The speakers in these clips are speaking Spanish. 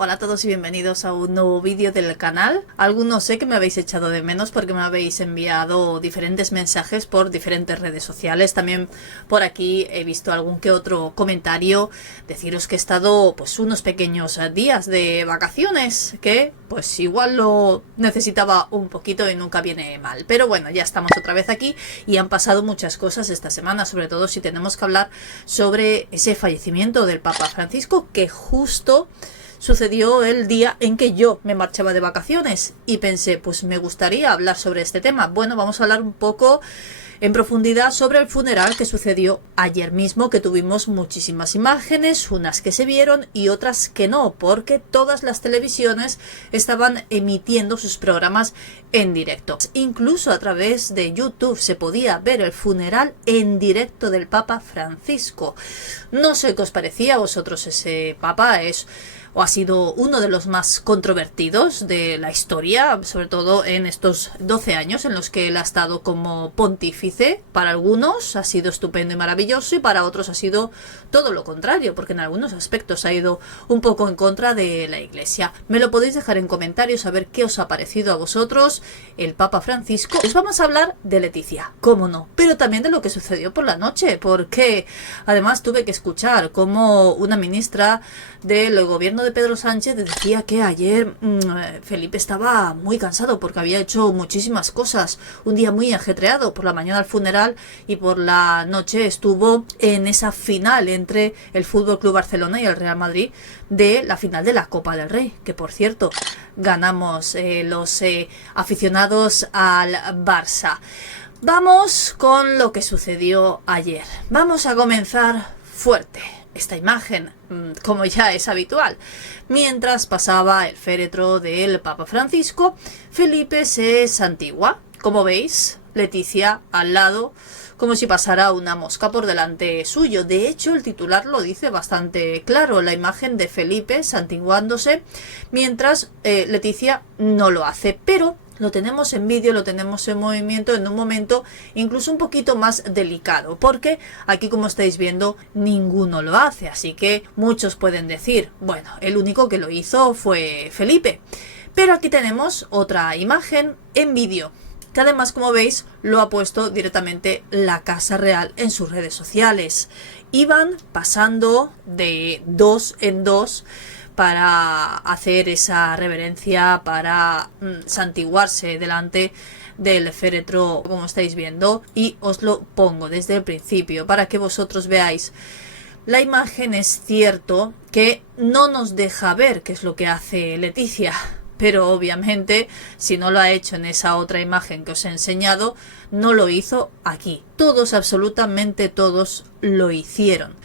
Hola a todos y bienvenidos a un nuevo vídeo del canal. Algunos sé que me habéis echado de menos porque me habéis enviado diferentes mensajes por diferentes redes sociales. También por aquí he visto algún que otro comentario. Deciros que he estado pues unos pequeños días de vacaciones, que pues igual lo necesitaba un poquito y nunca viene mal. Pero bueno, ya estamos otra vez aquí y han pasado muchas cosas esta semana, sobre todo si tenemos que hablar sobre ese fallecimiento del Papa Francisco, que justo sucedió el día en que yo me marchaba de vacaciones y pensé, pues me gustaría hablar sobre este tema. Bueno, vamos a hablar un poco en profundidad sobre el funeral que sucedió ayer mismo, que tuvimos muchísimas imágenes, unas que se vieron y otras que no, porque todas las televisiones estaban emitiendo sus programas en directo. Incluso a través de YouTube se podía ver el funeral en directo del Papa Francisco. No sé qué os parecía a vosotros ese Papa, o ha sido uno de los más controvertidos de la historia, sobre todo en estos 12 años en los que él ha estado como pontífice. Para algunos ha sido estupendo y maravilloso y para otros ha sido todo lo contrario, porque en algunos aspectos ha ido un poco en contra de la Iglesia. Me lo podéis dejar en comentarios a ver qué os ha parecido a vosotros el Papa Francisco. Os vamos a hablar de Leticia, cómo no, pero también de lo que sucedió por la noche, porque además tuve que escuchar cómo una ministra del gobierno de Pedro Sánchez decía que ayer Felipe estaba muy cansado porque había hecho muchísimas cosas, un día muy ajetreado, por la mañana el funeral y por la noche estuvo en esa final entre el Fútbol Club Barcelona y el Real Madrid de la final de la Copa del Rey, que por cierto ganamos los aficionados al Barça. Vamos con lo que sucedió ayer. Vamos a comenzar fuerte. Esta imagen, como ya es habitual, mientras pasaba el féretro del Papa Francisco, Felipe se santigua. Como veis, Leticia al lado, como si pasara una mosca por delante suyo. De hecho, el titular lo dice bastante claro, la imagen de Felipe santiguándose, mientras Leticia no lo hace, pero lo tenemos en vídeo, lo tenemos en movimiento en un momento incluso un poquito más delicado, porque aquí, como estáis viendo, ninguno lo hace, así que muchos pueden decir, bueno, el único que lo hizo fue Felipe. Pero aquí tenemos otra imagen en vídeo, que además, como veis, lo ha puesto directamente la Casa Real en sus redes sociales. Iban pasando de dos en dos para hacer esa reverencia, para santiguarse delante del féretro, como estáis viendo, y os lo pongo desde el principio para que vosotros veáis. La imagen es cierto que no nos deja ver qué es lo que hace Leticia, pero obviamente si no lo ha hecho en esa otra imagen que os he enseñado, no lo hizo aquí. Todos, absolutamente todos, lo hicieron.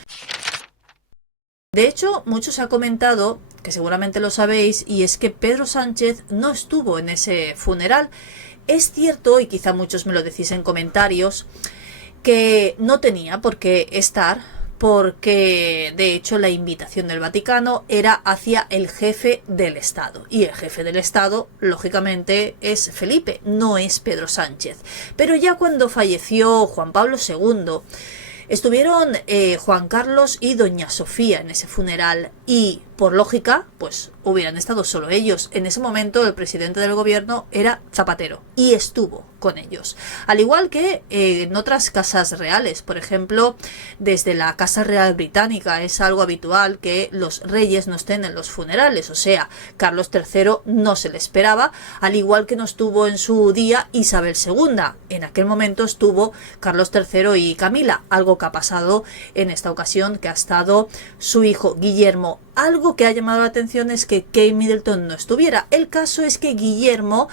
De hecho, muchos han comentado, que seguramente lo sabéis, y es que Pedro Sánchez no estuvo en ese funeral. Es cierto, y quizá muchos me lo decís en comentarios, que no tenía por qué estar, porque de hecho la invitación del Vaticano era hacia el jefe del Estado. Y el jefe del Estado, lógicamente, es Felipe, no es Pedro Sánchez. Pero ya cuando falleció Juan Pablo II, estuvieron Juan Carlos y doña Sofía en ese funeral y, por lógica, pues hubieran estado solo ellos. En ese momento el presidente del gobierno era Zapatero y estuvo con ellos. Al igual que en otras casas reales, por ejemplo, desde la Casa Real Británica es algo habitual que los reyes no estén en los funerales. O sea, Carlos III no se le esperaba, al igual que no estuvo en su día Isabel II. En aquel momento estuvo Carlos III y Camila, algo que ha pasado en esta ocasión, que ha estado su hijo Guillermo. Algo que ha llamado la atención es que Kate Middleton no estuviera. El caso es que Guillermo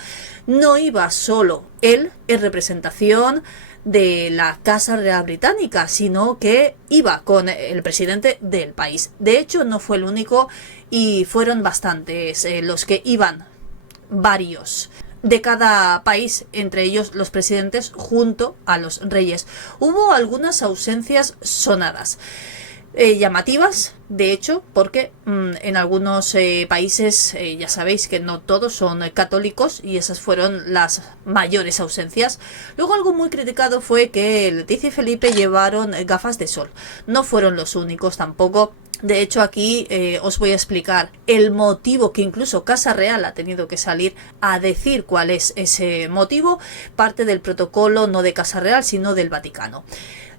no iba solo, él en representación de la Casa Real Británica, sino que iba con el presidente del país. De hecho, no fue el único y fueron bastantes los que iban, varios de cada país, entre ellos los presidentes junto a los reyes. Hubo algunas ausencias sonadas, llamativas, de hecho, porque en algunos países ya sabéis que no todos son católicos y esas fueron las mayores ausencias. Luego, algo muy criticado fue que Leticia y Felipe llevaron gafas de sol. No fueron los únicos tampoco. De hecho, aquí os voy a explicar el motivo, que incluso Casa Real ha tenido que salir a decir cuál es ese motivo, parte del protocolo no de Casa Real, sino del Vaticano.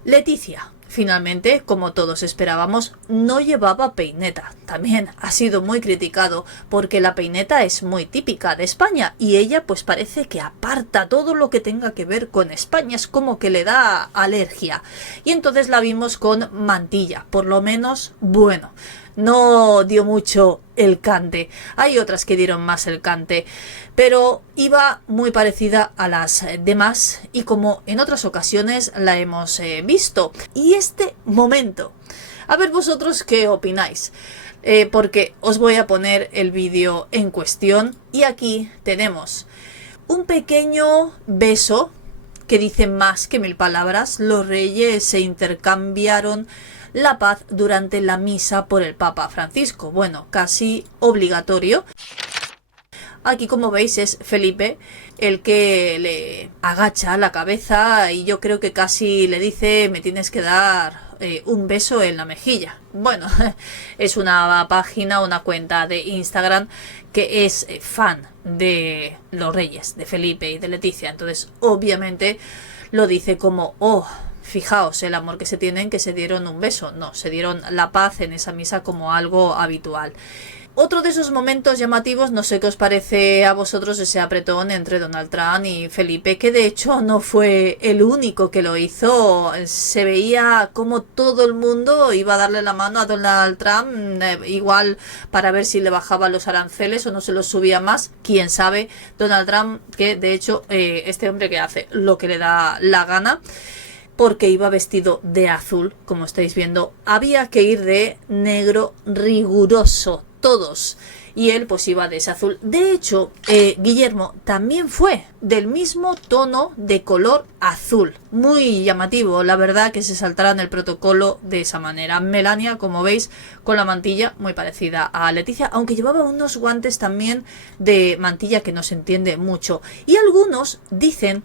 Leticia, finalmente, como todos esperábamos, no llevaba peineta. También ha sido muy criticado porque la peineta es muy típica de España y ella pues parece que aparta todo lo que tenga que ver con España, es como que le da alergia. Y entonces la vimos con mantilla, por lo menos, bueno, no dio mucho el cante. Hay otras que dieron más el cante, pero iba muy parecida a las demás y como en otras ocasiones la hemos visto. Y este momento, a ver vosotros qué opináis, porque os voy a poner el vídeo en cuestión y aquí tenemos un pequeño beso que dice más que 1000 palabras. Los reyes se intercambiaron la paz durante la misa por el Papa Francisco. Bueno, casi obligatorio. Aquí, como veis, es Felipe el que le agacha la cabeza y yo creo que casi le dice: me tienes que dar un beso en la mejilla. Bueno, es una página, una cuenta de Instagram que es fan de los reyes, de Felipe y de Leticia. Entonces, obviamente, lo dice como: oh, fijaos el amor que se tienen, que se dieron un beso. No, se dieron la paz en esa misa como algo habitual. Otro de esos momentos llamativos, no sé qué os parece a vosotros ese apretón entre Donald Trump y Felipe, que de hecho no fue el único que lo hizo. Se veía como todo el mundo iba a darle la mano a Donald Trump, igual para ver si le bajaba los aranceles o no se los subía más, quién sabe. Donald Trump, que de hecho este hombre que hace lo que le da la gana, porque iba vestido de azul, como estáis viendo, había que ir de negro riguroso, todos, y él pues iba de ese azul. De hecho, Guillermo también fue del mismo tono de color azul, muy llamativo, la verdad, que se saltara en el protocolo de esa manera. Melania, como veis, con la mantilla muy parecida a Leticia, aunque llevaba unos guantes también de mantilla que no se entiende mucho, y algunos dicen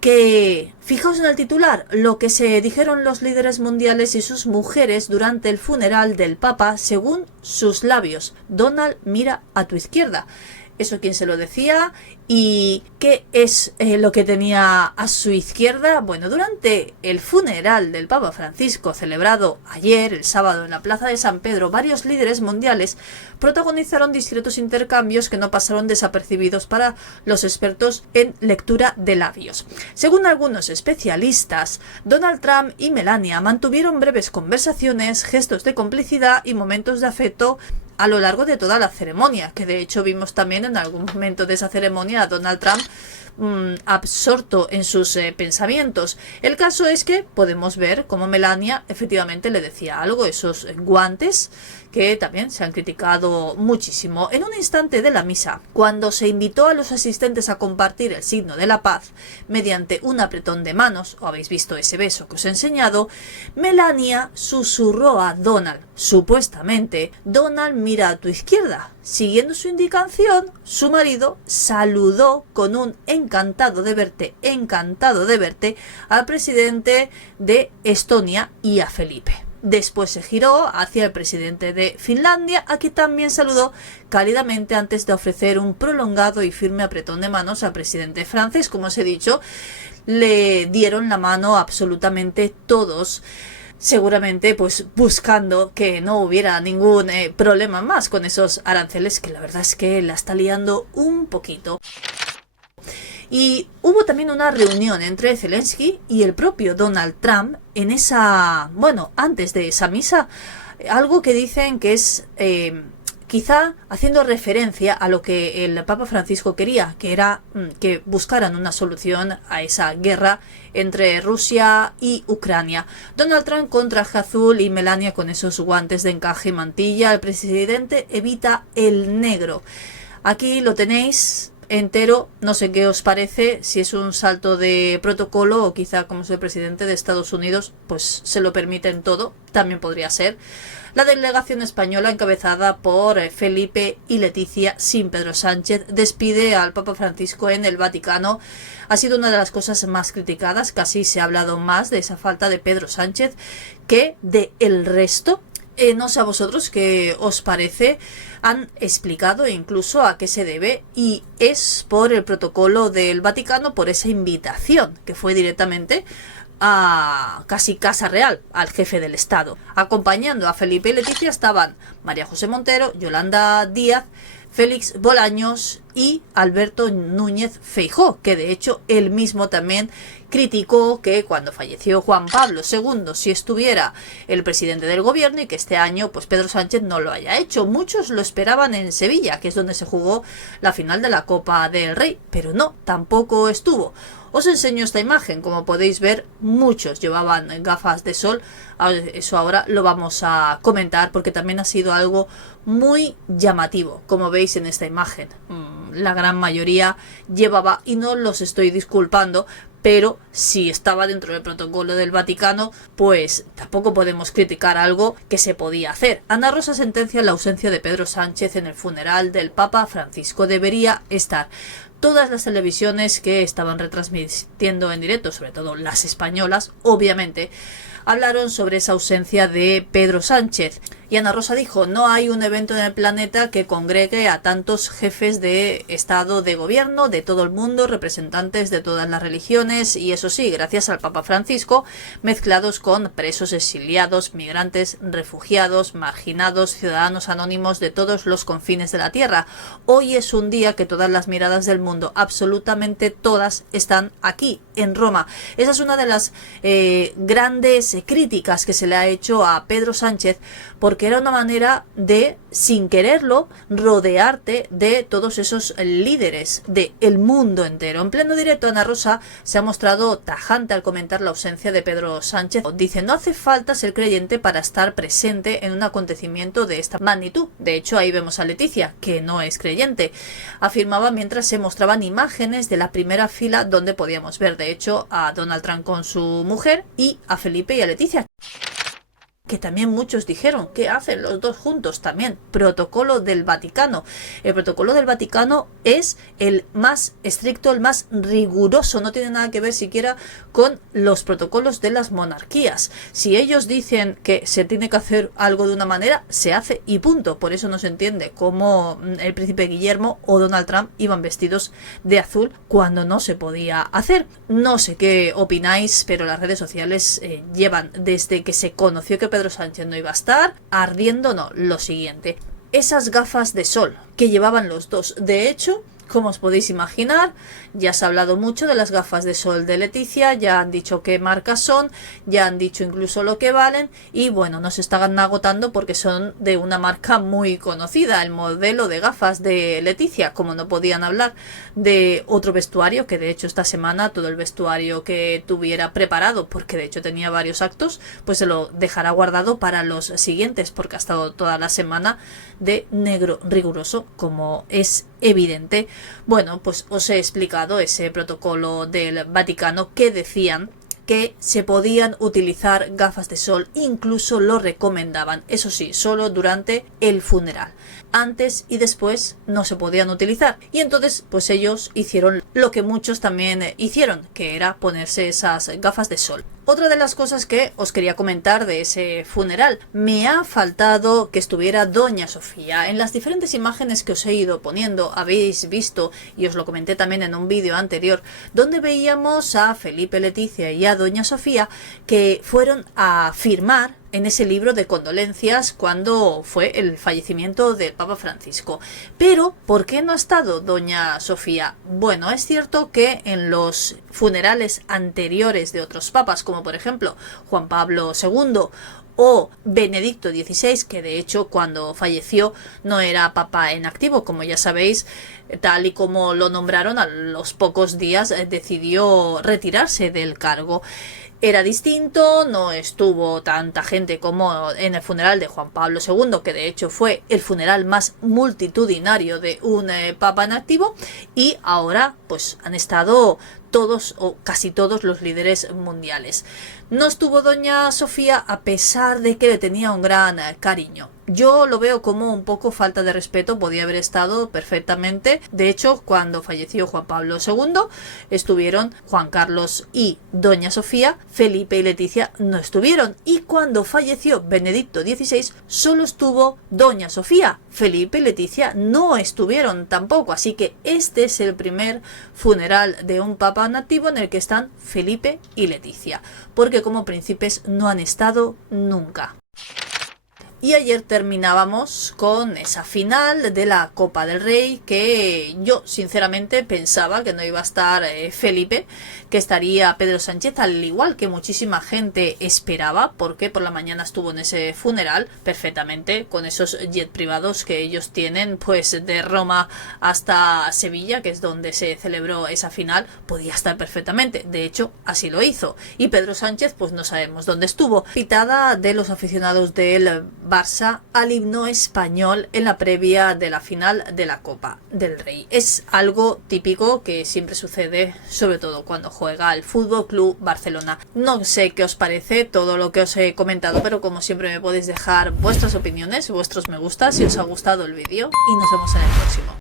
que, fijaos en el titular, lo que se dijeron los líderes mundiales y sus mujeres durante el funeral del Papa, según sus labios: Donald, mira a tu izquierda. ¿Eso quién se lo decía? ¿Y qué es lo que tenía a su izquierda? Bueno, durante el funeral del Papa Francisco, celebrado ayer, el sábado, en la Plaza de San Pedro, varios líderes mundiales protagonizaron discretos intercambios que no pasaron desapercibidos para los expertos en lectura de labios. Según algunos especialistas, Donald Trump y Melania mantuvieron breves conversaciones, gestos de complicidad y momentos de afecto a lo largo de toda la ceremonia, que de hecho vimos también en algún momento de esa ceremonia a Donald Trump absorto en sus pensamientos. El caso es que podemos ver cómo Melania efectivamente le decía algo, esos guantes que también se han criticado muchísimo. En un instante de la misa, cuando se invitó a los asistentes a compartir el signo de la paz mediante un apretón de manos, o habéis visto ese beso que os he enseñado, Melania susurró a Donald, supuestamente: Donald, mira a tu izquierda. Siguiendo su indicación, su marido saludó con un encantado de verte al presidente de Estonia y a Felipe. Después se giró hacia el presidente de Finlandia, a quien también saludó cálidamente antes de ofrecer un prolongado y firme apretón de manos al presidente francés. Como os he dicho, le dieron la mano absolutamente todos, seguramente pues buscando que no hubiera ningún problema más con esos aranceles, que la verdad es que la está liando un poquito. Y hubo también una reunión entre Zelensky y el propio Donald Trump en esa, bueno, antes de esa misa, algo que dicen que es quizá haciendo referencia a lo que el Papa Francisco quería, que era que buscaran una solución a esa guerra entre Rusia y Ucrania. Donald Trump con traje azul y Melania con esos guantes de encaje y mantilla. El presidente evita el negro. Aquí lo tenéis entero, no sé qué os parece, si es un salto de protocolo o quizá, como es el presidente de Estados Unidos, pues se lo permiten todo, también podría ser. La delegación española, encabezada por Felipe y Leticia, sin Pedro Sánchez, despide al Papa Francisco en el Vaticano. Ha sido una de las cosas más criticadas, casi se ha hablado más de esa falta de Pedro Sánchez que de el resto. No sé a vosotros qué os parece. Han explicado incluso a qué se debe, y es por el protocolo del Vaticano, por esa invitación que fue directamente a casi Casa Real, al jefe del Estado. Acompañando a Felipe y Leticia estaban María José Montero, Yolanda Díaz, Félix Bolaños y Alberto Núñez Feijóo, que de hecho él mismo también criticó que cuando falleció Juan Pablo II sí estuviera el presidente del gobierno, y que este año pues Pedro Sánchez no lo haya hecho. Muchos lo esperaban en Sevilla, que es donde se jugó la final de la Copa del Rey, pero no, tampoco estuvo. Os enseño esta imagen. Como podéis ver, muchos llevaban gafas de sol. Eso ahora lo vamos a comentar porque también ha sido algo muy llamativo, como veis en esta imagen. La gran mayoría llevaba, y no los estoy disculpando, pero si estaba dentro del protocolo del Vaticano, pues tampoco podemos criticar algo que se podía hacer. Ana Rosa sentencia la ausencia de Pedro Sánchez en el funeral del Papa Francisco. Debería estar. Todas las televisiones que estaban retransmitiendo en directo, sobre todo las españolas, obviamente, hablaron sobre esa ausencia de Pedro Sánchez. Y Ana Rosa dijo: no hay un evento en el planeta que congregue a tantos jefes de Estado, de gobierno, de todo el mundo, representantes de todas las religiones, y eso sí, gracias al Papa Francisco, mezclados con presos, exiliados, migrantes, refugiados, marginados, ciudadanos anónimos de todos los confines de la tierra. Hoy es un día que todas las miradas del mundo, absolutamente todas, están aquí, en Roma. Esa es una de las grandes críticas que se le ha hecho a Pedro Sánchez, porque era una manera de, sin quererlo, rodearte de todos esos líderes del mundo entero. En pleno directo, Ana Rosa se ha mostrado tajante al comentar la ausencia de Pedro Sánchez. Dice: no hace falta ser creyente para estar presente en un acontecimiento de esta magnitud. De hecho, ahí vemos a Leticia, que no es creyente. Afirmaba mientras se mostraban imágenes de la primera fila, donde podíamos ver, de hecho, a Donald Trump con su mujer y a Felipe y a Leticia, que también muchos dijeron: ¿qué hacen los dos juntos? También protocolo del Vaticano. El protocolo del Vaticano es el más estricto, el más riguroso, no tiene nada que ver siquiera con los protocolos de las monarquías. Si ellos dicen que se tiene que hacer algo de una manera, se hace y punto. Por eso no se entiende cómo el príncipe Guillermo o Donald Trump iban vestidos de azul cuando no se podía hacer. No sé qué opináis, pero las redes sociales llevan, desde que se conoció que Pedro Sánchez no iba a estar, ardiendo lo siguiente: esas gafas de sol que llevaban los dos. De hecho, como os podéis imaginar, ya se ha hablado mucho de las gafas de sol de Leticia, ya han dicho qué marcas son, ya han dicho incluso lo que valen, y bueno, no se están agotando porque son de una marca muy conocida, el modelo de gafas de Leticia. Como no podían hablar de otro vestuario, que de hecho esta semana todo el vestuario que tuviera preparado, porque de hecho tenía varios actos, pues se lo dejará guardado para los siguientes, porque ha estado toda la semana de negro riguroso, como es evidente. Bueno, pues os he explicado ese protocolo del Vaticano, que decían que se podían utilizar gafas de sol, incluso lo recomendaban, eso sí, solo durante el funeral. Antes y después no se podían utilizar, y entonces pues ellos hicieron lo que muchos también hicieron, que era ponerse esas gafas de sol. Otra de las cosas que os quería comentar de ese funeral: me ha faltado que estuviera Doña Sofía. En las diferentes imágenes que os he ido poniendo habéis visto, y os lo comenté también en un vídeo anterior, donde veíamos a Felipe, Leticia y a Doña Sofía, que fueron a firmar en ese libro de condolencias cuando fue el fallecimiento del Papa Francisco. Pero, ¿por qué no ha estado Doña Sofía? Bueno, es cierto que en los funerales anteriores de otros papas, como por ejemplo Juan Pablo II o Benedicto XVI, que de hecho cuando falleció no era papa en activo, como ya sabéis, tal y como lo nombraron, a los pocos días decidió retirarse del cargo. Era distinto, no estuvo tanta gente como en el funeral de Juan Pablo II, que de hecho fue el funeral más multitudinario de un papa en activo, y ahora pues han estado todos o casi todos los líderes mundiales. No estuvo doña Sofía a pesar de que le tenía un gran cariño. Yo lo veo como un poco falta de respeto, podía haber estado perfectamente. De hecho, cuando falleció Juan Pablo II, estuvieron Juan Carlos y doña Sofía, Felipe y Leticia no estuvieron. Y cuando falleció Benedicto XVI, solo estuvo doña Sofía, Felipe y Leticia no estuvieron tampoco. Así que este es el primer funeral de un papa nativo en el que están Felipe y Leticia, porque como príncipes no han estado nunca. Y ayer terminábamos con esa final de la Copa del Rey, que yo sinceramente pensaba que no iba a estar Felipe, que estaría Pedro Sánchez, al igual que muchísima gente esperaba, porque por la mañana estuvo en ese funeral perfectamente, con esos jet privados que ellos tienen, pues de Roma hasta Sevilla, que es donde se celebró esa final, podía estar perfectamente. De hecho, así lo hizo. Y Pedro Sánchez, pues no sabemos dónde estuvo. Pitada de los aficionados del Barça al himno español en la previa de la final de la Copa del Rey. Es algo típico que siempre sucede, sobre todo cuando juega el Fútbol Club Barcelona. No sé qué os parece todo lo que os he comentado, pero como siempre me podéis dejar vuestras opiniones, vuestros me gusta si os ha gustado el vídeo y nos vemos en el próximo.